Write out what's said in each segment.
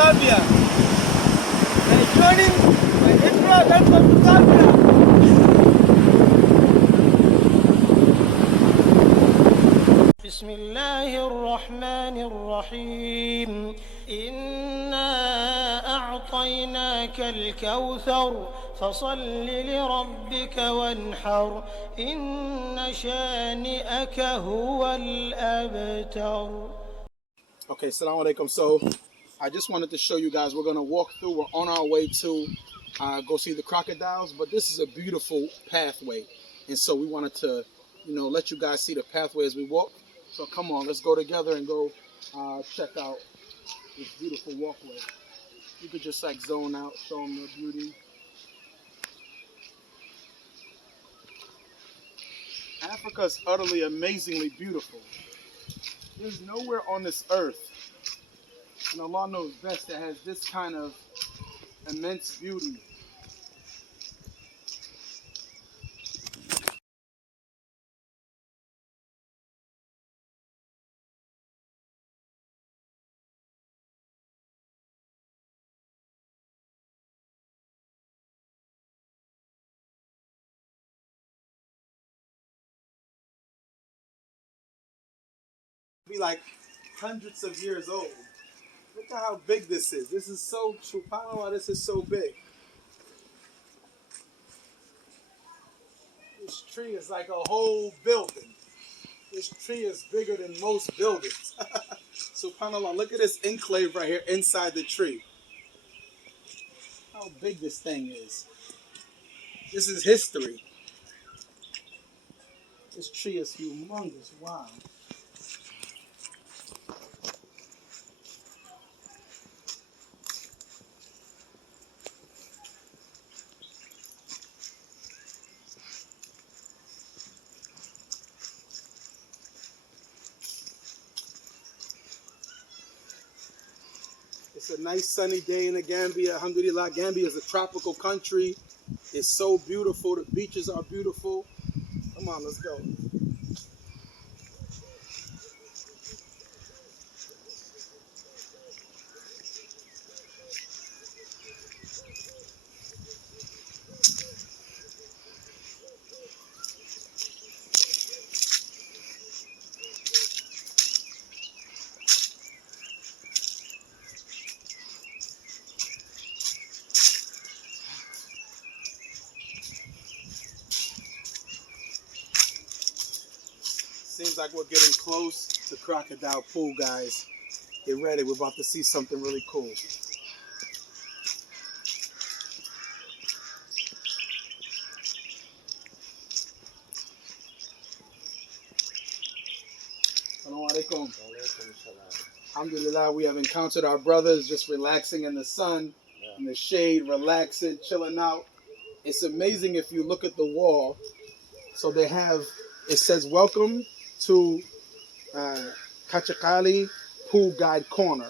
Gambia. Joining my Ikra, welcome to Gambia. بسم الله الرحمن الرحيم إنا أعطيناك الكوثر فصل لربك وانحر إن شانئك هو الأبتر. Okay, assalamu alaikum. So I just wanted to show you guys, we're going to walk through. We're on our way to go see the crocodiles, but this is a beautiful pathway. And so we wanted to, let you guys see the pathway as we walk. So come on, let's go together and go check out this beautiful walkway. You could just like zone out, show them the beauty. Africa is utterly, amazingly beautiful. There's nowhere on this earth, and Allah knows best, that has this kind of immense beauty. Be like hundreds of years old. Look at how big this is. This is so true. Subhanallah, this is so big. This tree is like a whole building. This tree is bigger than most buildings. Subhanallah, look at this enclave right here inside the tree. How big this thing is. This is history. This tree is humongous. Wow. It's a nice sunny day in the Gambia. Alhamdulillah, Gambia is a tropical country. It's so beautiful. The beaches are beautiful. Come on, let's go. Seems like we're getting close to Crocodile Pool, guys. Get ready, we're about to see something really cool. Assalamu alaikum. Alhamdulillah, we have encountered our brothers just relaxing in the sun, in the shade, relaxing, chilling out. It's amazing if you look at the wall. So they have, it says, welcome to Kachikally Pool Guide Corner.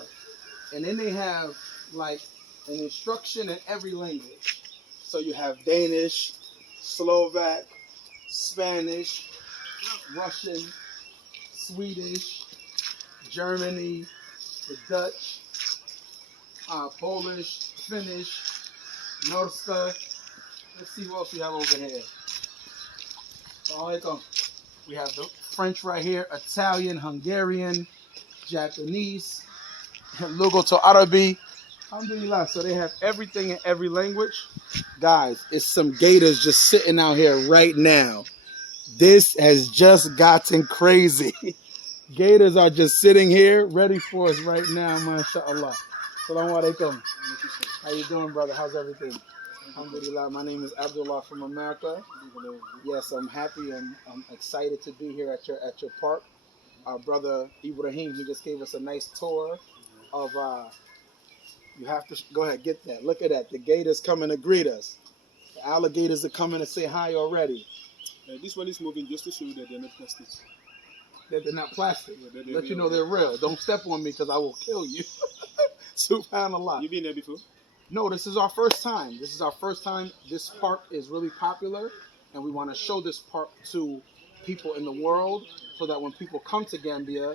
And then they have like an instruction in every language. So you have Danish, Slovak, Spanish, Russian, Swedish, Germany, the Dutch, Polish, Finnish, Norska. Let's see what else we have over here. We have the French right here, Italian, Hungarian, Japanese, Lugo to Arabi. Alhamdulillah. So they have everything in every language. Guys, it's some gators just sitting out here right now. This has just gotten crazy. Gators are just sitting here ready for us right now, mashallah. Assalamu alaikum. How you doing, brother? How's everything? Alhamdulillah. My name is Abdullah from America. Yes, I'm happy and I'm excited to be here at your park. Our brother Ibrahim, he just gave us a nice tour of. You have to go ahead, get that. Look at that. The gators coming to greet us. The alligators are coming to say hi already. This one is moving just to show you that they're not plastic. That they're not plastic. Yeah, Let you know they're real. Don't step on me because I will kill you. Subhanallah. You been there before? No, this is our first time. This is our first time. This park is really popular, and we want to show this park to people in the world so that when people come to Gambia,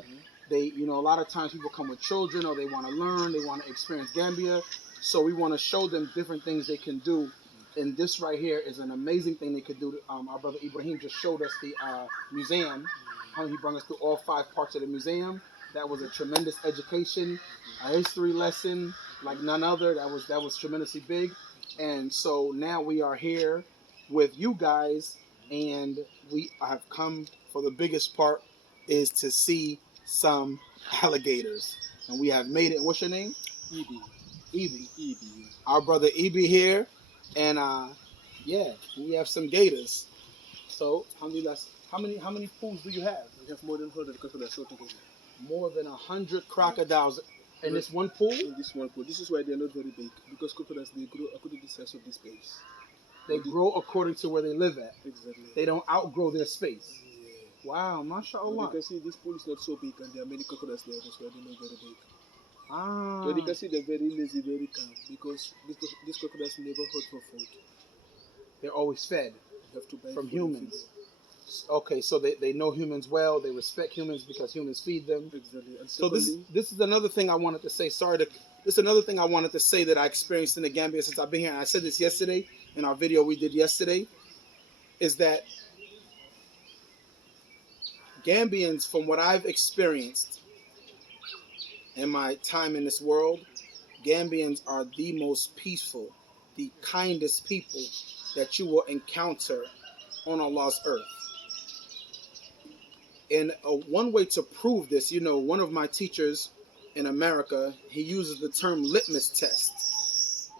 They, a lot of times people come with children or they want to learn, they want to experience Gambia. So we want to show them different things they can do. And this right here is an amazing thing they could do. Our brother Ibrahim just showed us the museum. How he brought us through all 5 parts of the museum. That was a tremendous education, a history lesson like none other. That was tremendously big. And so now we are here with you guys, and we have come for the biggest part is to see some alligators. And we have made it. What's your name? Ebi. Our brother Ebi here, and yeah, we have some gators. So how many pools do you have? We have more than 100 crocodiles altogether. More than 100 crocodiles in this one pool? In this one pool. This is why they're not very big, because crocodiles, they grow according to the size of the space. They grow according to where they live at. Exactly. They don't outgrow their space. Yeah. Wow, mashallah. You can see this pool is not so big, and there are many crocodiles there, that's why they're not very big. Ah. But you can see they're very lazy, very calm, because these crocodiles never hunt for food. They're always fed You have to buy from food humans. Okay, so they know humans well. They respect humans because humans feed them. Exactly. And So secondly, this is another thing I wanted to say. This is another thing I wanted to say that I experienced in the Gambia since I've been here. And I said this yesterday in our video we did yesterday, is that Gambians, from what I've experienced in my time in this world, Gambians are the most peaceful, the kindest people that you will encounter on Allah's earth. And one way to prove this, one of my teachers in America, he uses the term litmus test.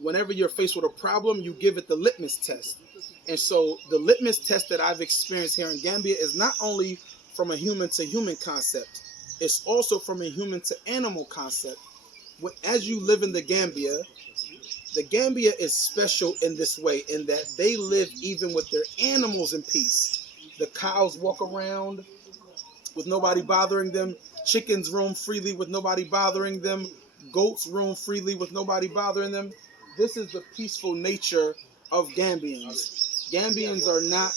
Whenever you're faced with a problem, you give it the litmus test. And so the litmus test that I've experienced here in Gambia is not only from a human to human concept, it's also from a human to animal concept. As you live in the Gambia is special in this way, in that they live even with their animals in peace. The cows walk around with nobody bothering them. Chickens roam freely with nobody bothering them. Goats roam freely with nobody bothering them. This is the peaceful nature of Gambians. Gambians are not,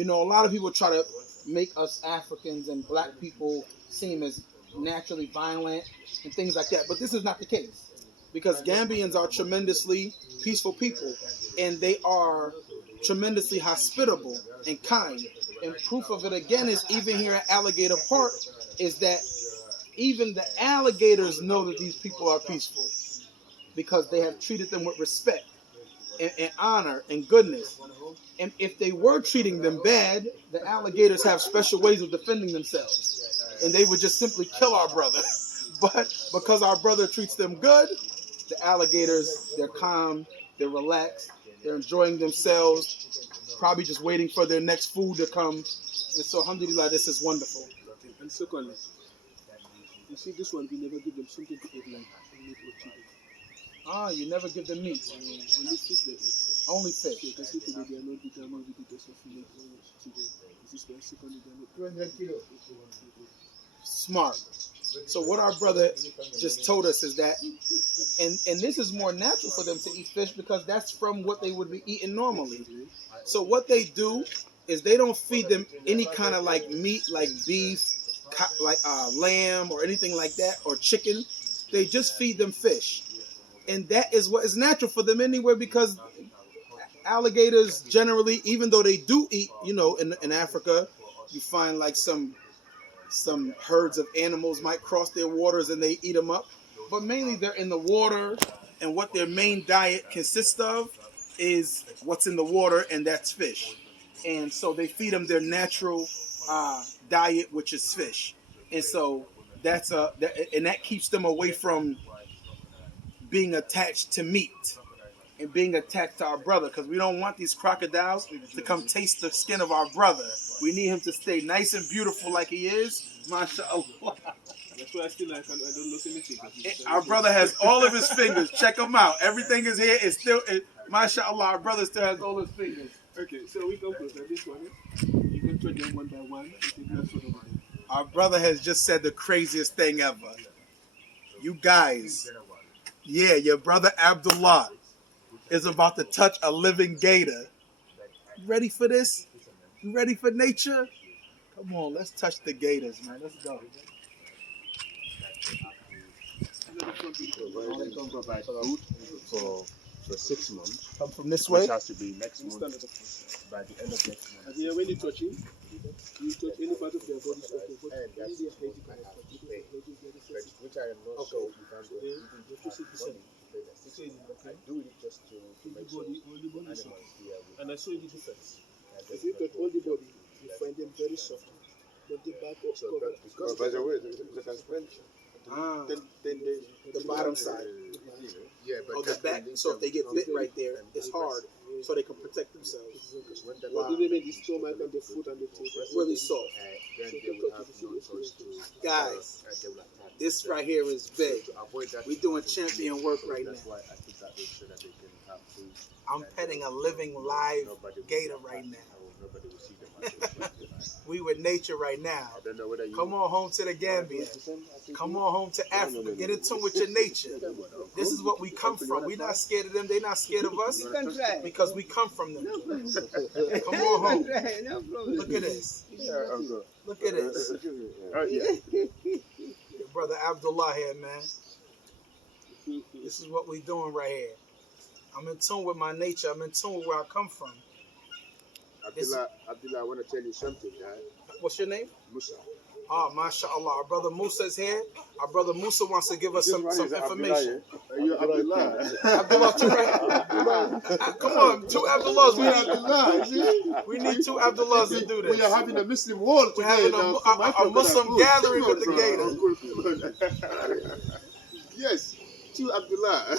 a lot of people try to make us Africans and black people seem as naturally violent and things like that. But this is not the case, because Gambians are tremendously peaceful people, and they are tremendously hospitable and kind. And proof of it again is even here at Alligator Park, is that even the alligators know that these people are peaceful because they have treated them with respect and honor and goodness. And if they were treating them bad, the alligators have special ways of defending themselves, and they would just simply kill our brother. But because our brother treats them good, the alligators, they're calm, they're relaxed, they're enjoying themselves, probably just waiting for their next food to come. And so, alhamdulillah, this is wonderful. and secondly, you see this one, we never give them something to eat like meat or chicken. Ah, you never give them meat. Only fish they eat. Only So you fish. can see today they are not determined because of meat or chicken. This is why secondly they are not. Smart. So what our brother just told us is that, and this is more natural for them to eat fish because that's from what they would be eating normally. So what they do is they don't feed them any kind of like meat, like beef, like lamb or anything like that, or chicken. They just feed them fish. And that is what is natural for them anyway, because alligators generally, even though they do eat, in Africa, you find like some herds of animals might cross their waters and they eat them up. But mainly they're in the water, and what their main diet consists of is what's in the water, and that's fish. And so they feed them their natural diet, which is fish. And so that keeps them away from being attached to meat and being attached to our brother, because we don't want these crocodiles to come taste the skin of our brother. We need him to stay nice and beautiful like he is. MashaAllah. That's why I still I don't lose anything. Our brother has all of his fingers. Check him out. Everything is here. It's still, MashaAllah, our brother still has all his fingers. Okay, so we come closer. This one, you can try them one by one. Our brother has just said the craziest thing ever. You guys, yeah, your brother Abdullah is about to touch a living gator. You ready for this? You ready for nature? Come on, let's touch the gators, man. Let's go. Provide food for 6 months, Come from this which way. has to be next month by the end of next month. Have you ever any touching? You touch any part of their body? And that's what I have to pay, which I am not sure if I'm going to even have money to pay the 6 months. I do it just to make sure the animals here. And I saw the difference. If you touch all the body, you find them very soft. But the back of So that because By the way, they can spend 10 days. The bottom side. yeah, but Oh, the back. So if they get bit right there, it's hard. So they can protect themselves. when the But the women, the stomach and the foot and the tail. Really soft. then they will have no choice to Guys, they will attack. this right here is big. To avoid that, We're doing champion work right that's now. why I put that in so that they can have food. I'm petting a living live Nobody will gator attack. right now. Nobody will see them until We with nature right now. I don't know whether you Come on home to the Gambia. Come on home to Africa. Get in tune with your nature. This is what we come from. We're not scared of them. They're not scared of us because we come from them. Come on home. Look at this. Look at this. Your brother Abdullah here, man. This is what we doing right here. I'm in tune with my nature. I'm in tune with where I come from. Abdullah, I want to tell you something, guy. What's your name? Musa. Ah, mashallah. Our brother Musa's here. Our brother Musa wants to give us some information. Are you Abdullah? Abdullah, two right. Come on, two Abdullahs. We need two Abdullahs to do this. We are having a Muslim wall today. We're having a Muslim gathering with the gator. Yes, two Abdullah.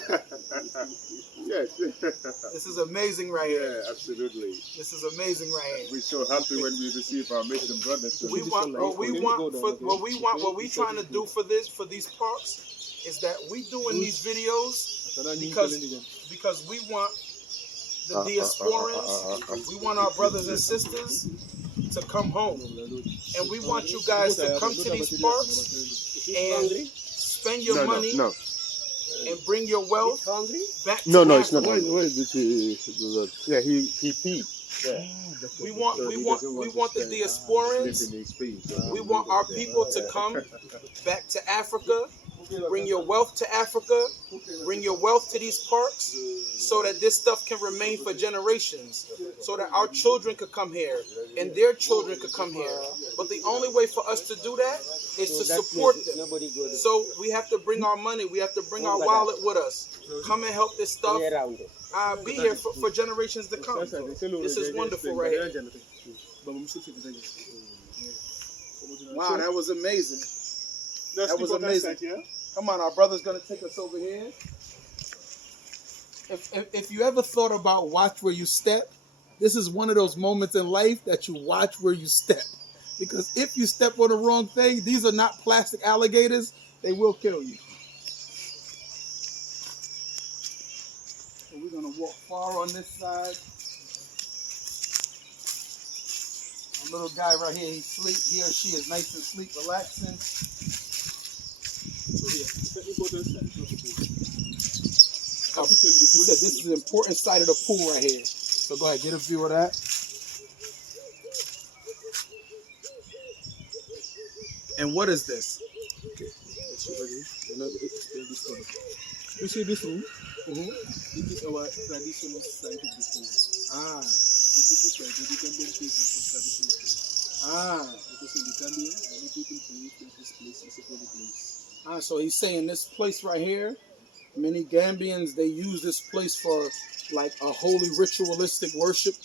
Yes. This is amazing right here. Yeah, absolutely. This is amazing right here. We're so happy when we receive our Muslim brothers. What we trying to do for these parks is that we doing these videos because we want the diasporans, we want our brothers and sisters to come home, and we want you guys to come to these parks and spend your money and bring your wealth back to Africa. It's not. Where did he do that? Yeah, he peed. Yeah. We want the diasporans. We want our people to come back to Africa. Bring your wealth to Africa. Bring your wealth to these parks so that this stuff can remain for generations. So that our children could come here and their children could come here. But the only way for us to do that is to support them. So we have to bring our money. We have to bring our wallet with us. Come and help this stuff be here for generations to come. This is wonderful right here. Wow, that was amazing. That was amazing. Come on, our brother's gonna take us over here. If you ever thought about watch where you step, this is one of those moments in life that you watch where you step. Because if you step on the wrong thing, these are not plastic alligators. They will kill you. So we're gonna walk far on this side. A little guy right here, he or she is nice and sleep, relaxing. He said this is an important side of the pool right here. So go ahead, get a view of that. And what is this? You see this room? It is our traditional site of the pool. This is where the Gambian people for traditional pool. Because in the Gambia, many people believe that this place is a holy place. So he's saying this place right here, many Gambians, they use this place for like a holy ritualistic worship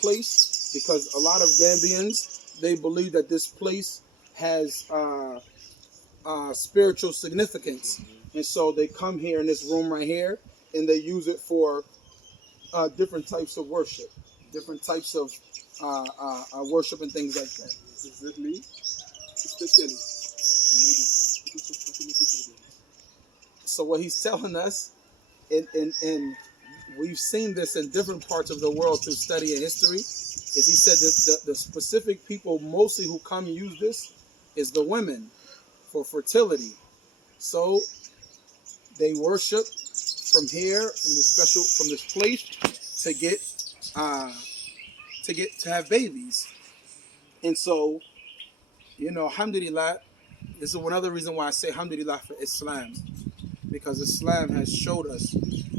place, because a lot of Gambians, they believe that this place has spiritual significance. And so they come here in this room right here and they use it for different types of worship, different types of worship and things like that. Exactly. Especially So what he's telling us, and we've seen this in different parts of the world through studying history, is he said that the specific people mostly who come use this is the women for fertility. So they worship from here, from this place to have babies. And so You know, alhamdulillah, this is another reason why I say alhamdulillah for Islam. Because Islam has showed us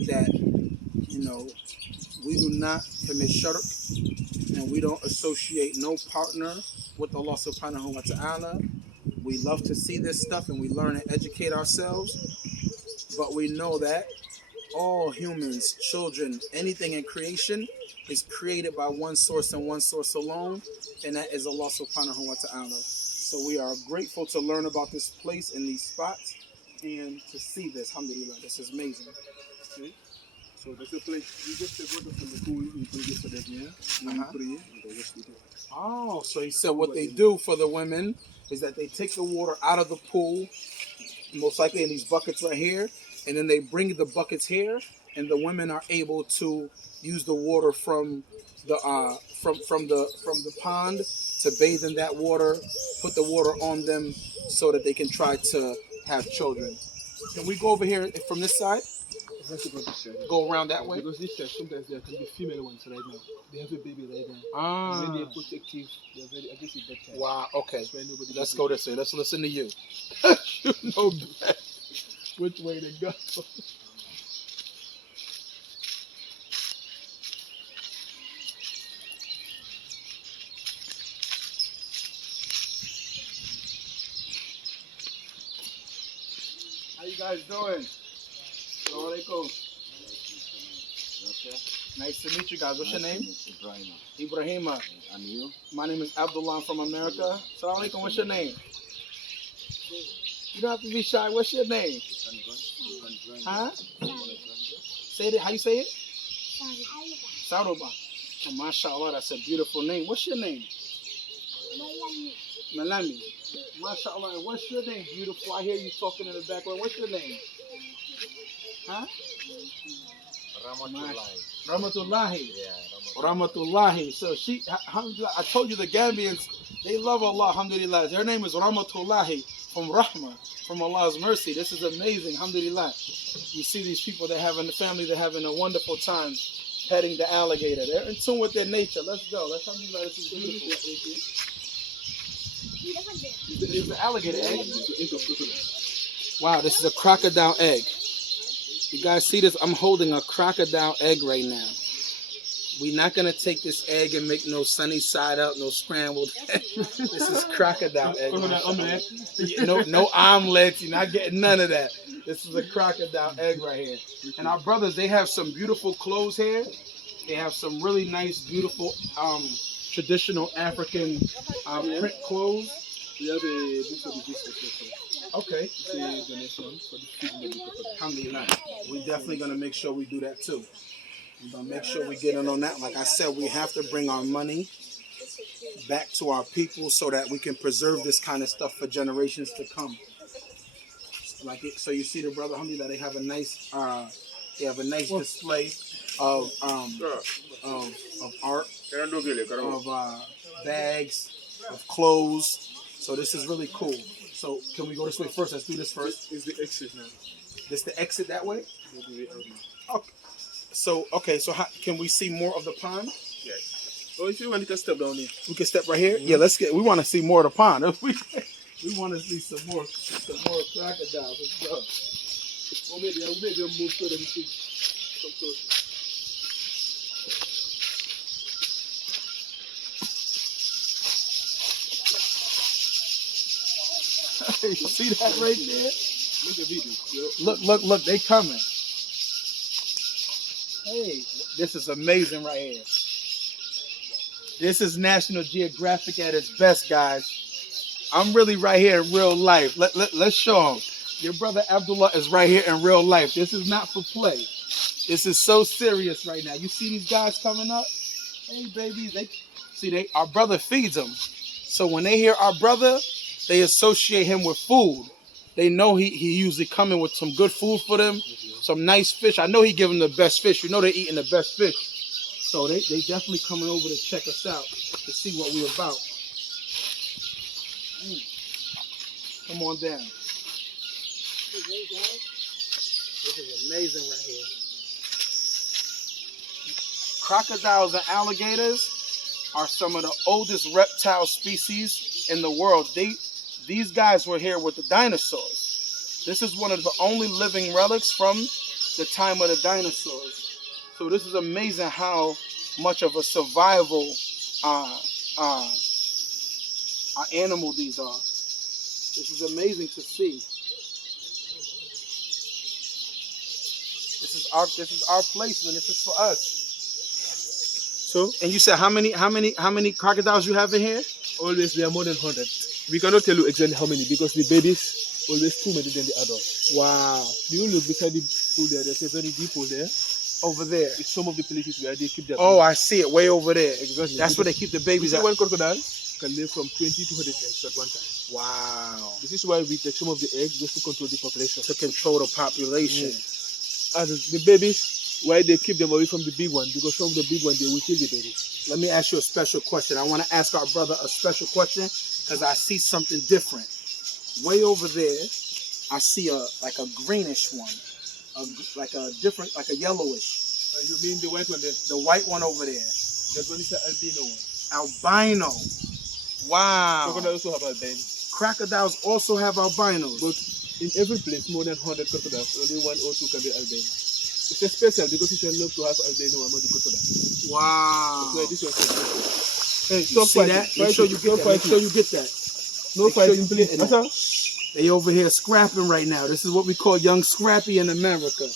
that, you know, we do not commit shirk and we don't associate no partner with Allah subhanahu wa ta'ala. We love to see this stuff and we learn and educate ourselves. But we know that all humans, children, anything in creation is created by one source and one source alone, and that is Allah subhanahu wa ta'ala. So we are grateful to learn about this place and these spots and to see this. Alhamdulillah, this is amazing. Okay. So that's the place. You just take water from the pool, you put it for them here, and you pray, and they wash it. Oh, so he said what they do for the women is that they take the water out of the pool, most likely in these buckets right here, and then they bring the buckets here, and the women are able to use the water from the from the pond to bathe in that water, put the water on them so that they can try to have children. Can we go over here from this side? Let's go this side. Go around that way? Because this side, sometimes there can be female ones right now. They have a baby right now. Ah. Very protective. They're very aggressive that time. Wow, okay. That's why nobody Let's does go it. this way. Let's listen to you. You know best which way to go. How you guys doing? Assalamu alaikum. Nice to meet you guys. What's your name? Ibrahima. And you? My name is Abdullah. I'm from America. Assalamu alaikum. What's your name? You don't have to be shy. What's your name? Huh? Say it. How you say it? Saruba. Oh, mashallah, that's a beautiful name. What's your name? Malami. Mashallah. And what's your name? Beautiful. I hear you talking in the background. What's your name? Huh? Rahmatullahi. Yeah, Rahmatullahi. So she, alhamdulillah, I told you the Gambians, they love Allah, alhamdulillah. Their name is Rahmatullahi, from Rahmah, from Allah's mercy. This is amazing, alhamdulillah. You see these people, they're having the family, they're having a wonderful time petting the alligator. They're in tune with their nature. Let's go. Let's, alhamdulillah, this is beautiful. This is the alligator egg. Wow, this is a crocodile egg. You guys see this? I'm holding a crocodile egg right now. We're not going to take this egg and make no sunny side up, no scrambled egg. This is crocodile egg. No omelets. You're not getting none of that. This is a crocodile egg right here. And our brothers, they have some beautiful clothes here. They have some really nice, beautiful, traditional African print clothes. We have a book for the business. Okay. It's a donation for the feeding. Alhamdulillah. We're definitely going to make sure we do that too. We're going to make sure we get in on that. Like I said, we have to bring our money back to our people so that we can preserve this kind of stuff for generations to come. Like it, so you see the brother, alhamdulillah, they have a nice display of art, of bags, of clothes. So this is really cool. So can we go this way first? Let's do this first. Is the exit now? This the exit that way? Okay. So how, can we see more of the pond? Yes. Oh, if you want, you can step down here. We can step right here. Yeah, let's get. We want to see more of the pond. We want to see some more crocodiles. Let's go. Or maybe I'll move further and see. Come closer. You see that right there? Make a video. Look, they coming. Hey, this is amazing right here. This is National Geographic at its best, guys. I'm really right here in real life. Let's show them. Your brother Abdullah is right here in real life. This is not for play. This is so serious right now. You see these guys coming up? Hey, babies. Our brother feeds them. So when they hear our brother, they associate him with food. They know he usually coming with some good food for them, some nice fish. I know he give them the best fish. You know they're eating the best fish. So they definitely coming over to check us out, to see what we're about. Come on down. This is amazing right here. Crocodiles and alligators are some of the oldest reptile species in the world. These guys were here with the dinosaurs. This is one of the only living relics from the time of the dinosaurs. So this is amazing how much of a survival animal these are. This is amazing to see. This is our place, and this is for us. So, And you said how many crocodiles you have in here? always there are more than 100. We cannot tell you exactly how many because the babies always too many than the adults. Wow. Do you look beside the pool there? There's a very deep pool there. Over there. It's some of the places where they keep their Oh, babies. I see it way over there. Exactly. That's where they keep the babies at. One crocodile can lay from 20 to 100 eggs at one time. Wow. This is why we take some of the eggs just to control the population. To control the population. And the babies, why they keep them away from the big one? Because from the big one, they will kill the babies. Let me ask you a special question. I want to ask our brother a special question because I see something different. Way over there, I see like a greenish one, like a yellowish. You mean the white one there? The white one over there. That one is the albino one. Albino. Wow. Crocodiles also have albino. Crocodiles also have albinos. But in every place, more than 100 crocodiles, only 1 or 2 can be albino. It's a special because it's a love to have albino among the crocodiles. Wow. That's why this one's so special. Hey, You see that? Make sure you get that. Make sure you get that. No Make sure fighting, you please. get that. They over here scrapping right now. This is what we call young scrappy in America.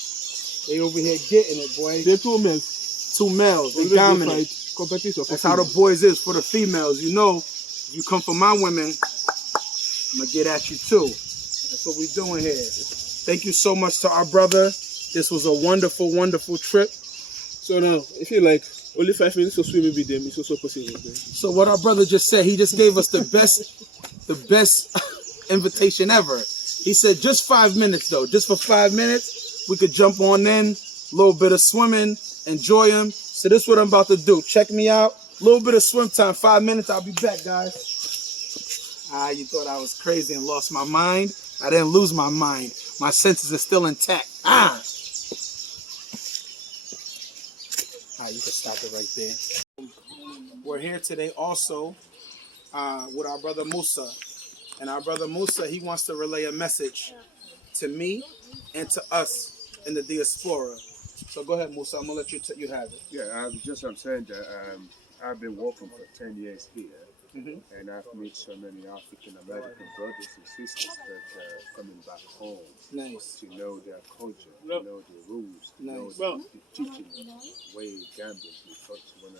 They over here getting it, boy. They're 2 males. 2 males. They Always dominate. fight competition. That's how the boys is for the females. You know, if you come for my women, I'm going to get at you too. That's what we're doing here. Thank you so much to our brother. This was a wonderful, wonderful trip. So now, if you like, only 5 minutes of swimming with them is also possible. So what our brother just said, he just gave us the best invitation ever. He said just 5 minutes though. Just for 5 minutes, we could jump on in, a little bit of swimming, enjoy him. So this is what I'm about to do. Check me out. A little bit of swim time, 5 minutes. I'll be back, guys. You thought I was crazy and lost my mind. I didn't lose my mind. My senses are still intact. You can stop it right there. We're here today also with our brother Musa. And our brother Musa, he wants to relay a message to me and to us in the diaspora. So go ahead, Musa. I'm going to let you have it. Yeah, I'm saying that I've been working for 10 years here. And I've met so many African American brothers and sisters that are coming back home Nice. to know their culture, to know the rules, to know Nice. the teaching way Gambians we taught when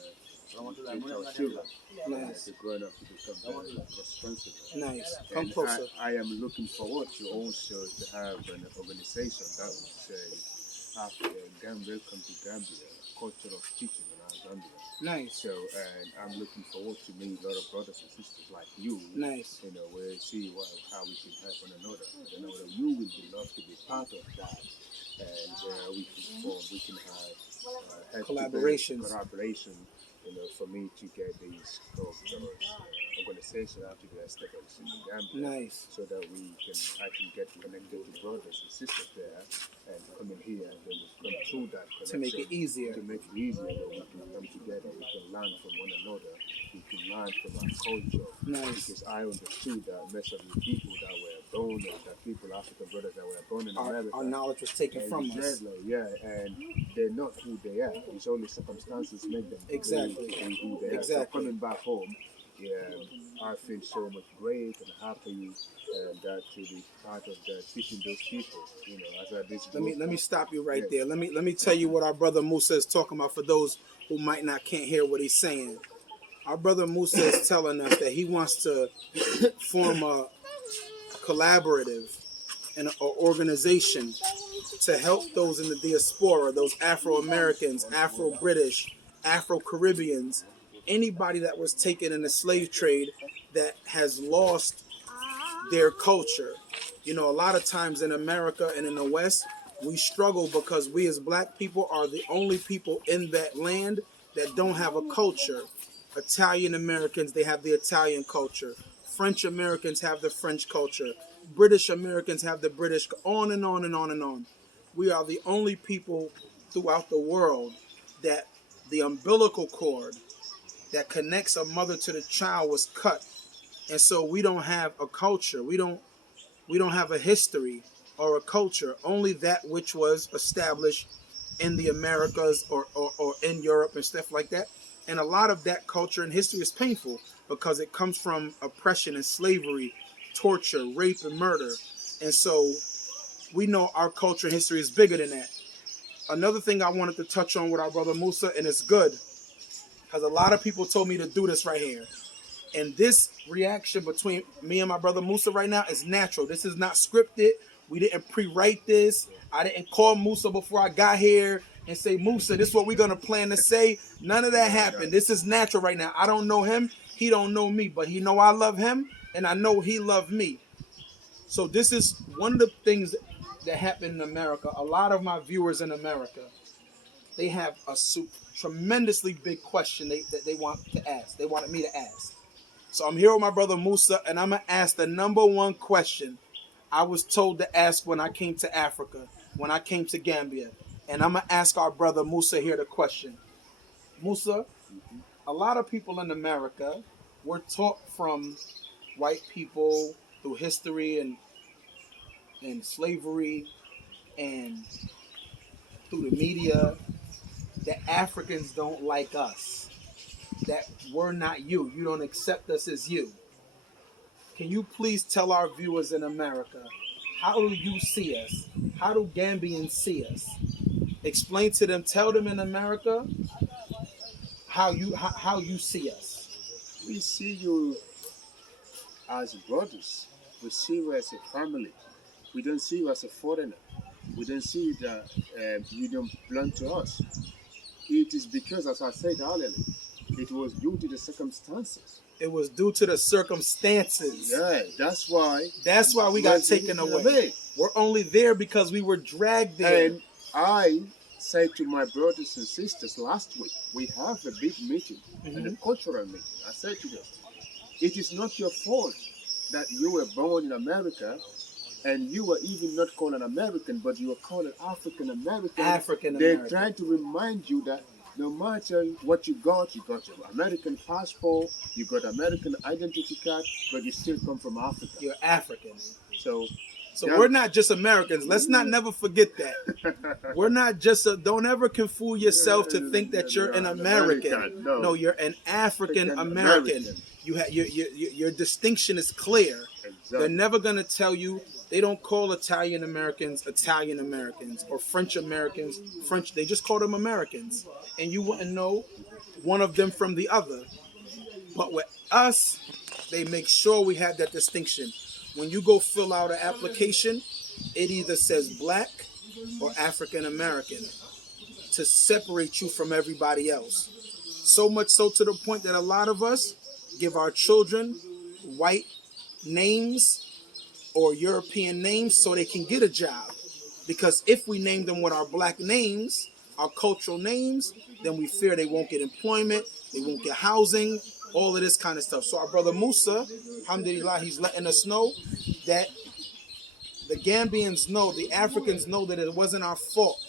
teach our children Nice. to grow up to become very responsible. Nice. Come And closer. I am looking forward to also to have an organization that would say, welcome to Gambia, culture of teaching in our Gambia. Nice. So, and I'm looking forward to meet a lot of brothers and sisters like you. Nice. You know, where see how we can help one another. I know that you would love to be part of that, and we can form, we can have Collaboration. You know, for me to get these organizations out to be established in Gambia. Nice. So that I can get connected to brothers and sisters there, and come in here and then we come through that connection. To make it easier. To make it easier, that we can come together, we can learn from one another, we can learn from our culture. Nice. Because I understood that most of the people that were born, that people, African brothers that were born in America, Our knowledge was taken from us. exactly, yeah, and they're not who they are. It's only circumstances make them Exactly. be who they are. So Exactly. coming back home, I feel so much great and happy that to be part of the teaching those people. You know, as I this. Let me stop you right there. Let me tell you what our brother Musa is talking about for those who can't hear what he's saying. Our brother Musa is telling us that he wants to form a collaborative and an organization to help those in the diaspora, those Afro-Americans, Afro-British, Afro-Caribbeans, anybody that was taken in the slave trade that has lost their culture. You know, a lot of times in America and in the West, we struggle because we as black people are the only people in that land that don't have a culture. Italian Americans, they have the Italian culture. French Americans have the French culture. British Americans have the British, on and on and on and on. We are the only people throughout the world that the umbilical cord that connects a mother to the child was cut And so we don't have a culture. We don't have a history or a culture. Only that which was established in the Americas or in Europe and stuff like that. And a lot of that culture and history is painful because it comes from oppression and slavery, torture, rape, and murder. And so we know our culture and history is bigger than that. Another thing I wanted to touch on with our brother Musa, and it's good, because a lot of people told me to do this right here. And this reaction between me and my brother Musa right now is natural. This is not scripted. We didn't pre-write this. I didn't call Musa before I got here and say, Musa, this is what we're going to plan to say. None of that happened. This is natural right now. I don't know him. He don't know me. But he know I love him, and I know he loved me. So this is one of the things that happen in America. A lot of my viewers in America, they have a tremendously big question that they want to ask. They wanted me to ask. So I'm here with my brother Musa, and I'm going to ask the number one question I was told to ask when I came to Africa, when I came to Gambia. And I'm going to ask our brother Musa here the question. Musa, a lot of people in America were taught from white people through history and slavery and through the media that Africans don't like us, that we're not you. You don't accept us as you. Can you please tell our viewers in America, how do you see us? How do Gambians see us? Explain to them, tell them in America how you see us. We see you as brothers. We see you as a family. We don't see you as a foreigner. We don't see that you don't belong to us. It is because, as I said earlier, it was due to the circumstances. It was due to the circumstances. Yeah, that's why. That's why we got taken away. We're only there because we were dragged there. And I said to my brothers and sisters last week, we have a big meeting, and a cultural meeting. I said to them, it is not your fault that you were born in America and you were even not called an American, but you were called an African American. African They're American. trying to remind you that no matter what you got your American passport, you got American identity card, but you still come from Africa. You're African. So we're not just Americans. Let's not never forget that. We're not just don't ever fool yourself to think that you're an American. No, you're an African American. You have your distinction is clear. Exactly. They're never gonna tell you. They don't call Italian Americans or French Americans French. They just call them Americans, and you wouldn't know one of them from the other. But with us, they make sure we have that distinction. When you go fill out an application, it either says black or African American to separate you from everybody else. So much so to the point that a lot of us give our children white names or European names so they can get a job. Because if we name them with our black names, our cultural names, then we fear they won't get employment, they won't get housing, all of this kind of stuff. So our brother Musa, alhamdulillah, he's letting us know that the Gambians know, the Africans know that it wasn't our fault.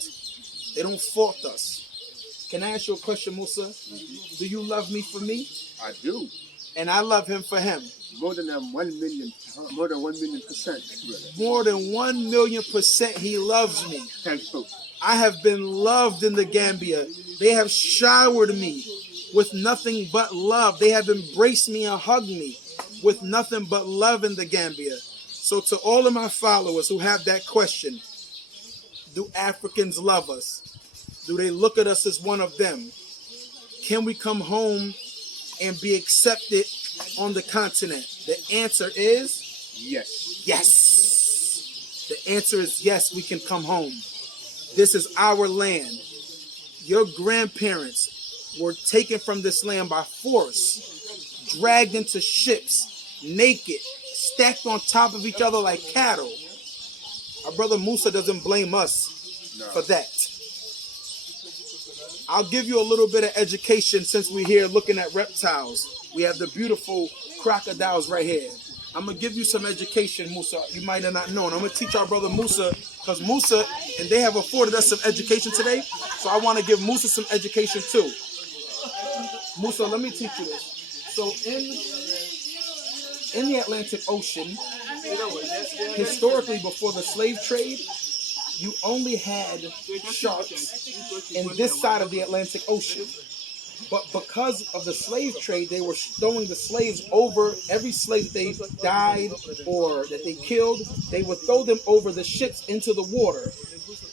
They don't fault us. Can I ask you a question, Musa? Do you love me for me? I do. And I love him for him. More than 1 million, more than 1 million percent. Brother. More than 1 million percent he loves me. Thank you. I have been loved in the Gambia. They have showered me with nothing but love. They have embraced me and hugged me with nothing but love in the Gambia. So to all of my followers who have that question, do Africans love us? Do they look at us as one of them? Can we come home and be accepted on the continent? The answer is yes. Yes. The answer is yes, we can come home. This is our land. Your grandparents were taken from this land by force, dragged into ships, naked, stacked on top of each other like cattle. Our brother Musa doesn't blame us for that. I'll give you a little bit of education since we're here looking at reptiles. We have the beautiful crocodiles right here. I'm going to give you some education, Musa. You might have not known. I'm going to teach our brother Musa, because Musa, and they have afforded us some education today, so I want to give Musa some education too. Musa, let me teach you this. So in the Atlantic Ocean, historically before the slave trade, you only had sharks in this side of the Atlantic Ocean. But because of the slave trade, they were throwing the slaves over, every slave that they died or that they killed, they would throw them over the ships into the water.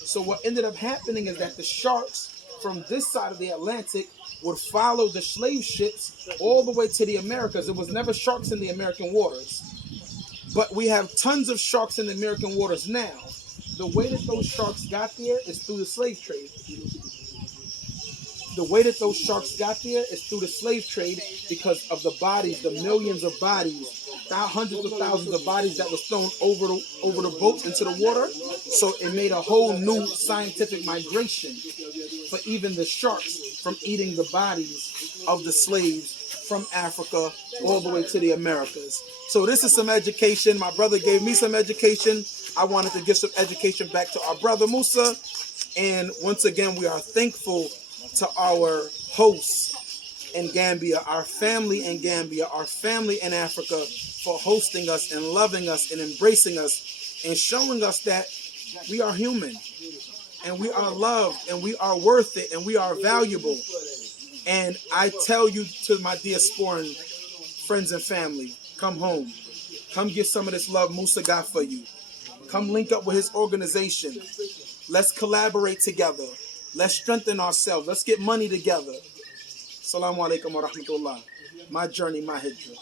So what ended up happening is that the sharks from this side of the Atlantic would follow the slave ships all the way to the Americas. It was never sharks in the American waters. But we have tons of sharks in the American waters now. The way that those sharks got there is through the slave trade. The way that those sharks got there is through the slave trade because of the bodies, the millions of bodies, hundreds of thousands of bodies that was thrown over the boats into the water. So it made a whole new scientific migration for even the sharks from eating the bodies of the slaves from Africa all the way to the Americas. So this is some education. My brother gave me some education. I wanted to give some education back to our brother Musa. And once again, we are thankful to our hosts in Gambia, our family in Gambia, our family in Africa for hosting us and loving us and embracing us and showing us that we are human and we are loved and we are worth it and we are valuable. And I tell you to my diasporan friends and family, come home. Come get some of this love Musa got for you. Come link up with his organization. Let's collaborate together. Let's strengthen ourselves. Let's get money together. Assalamu alaikum wa rahmatullah. My journey, my hijrah.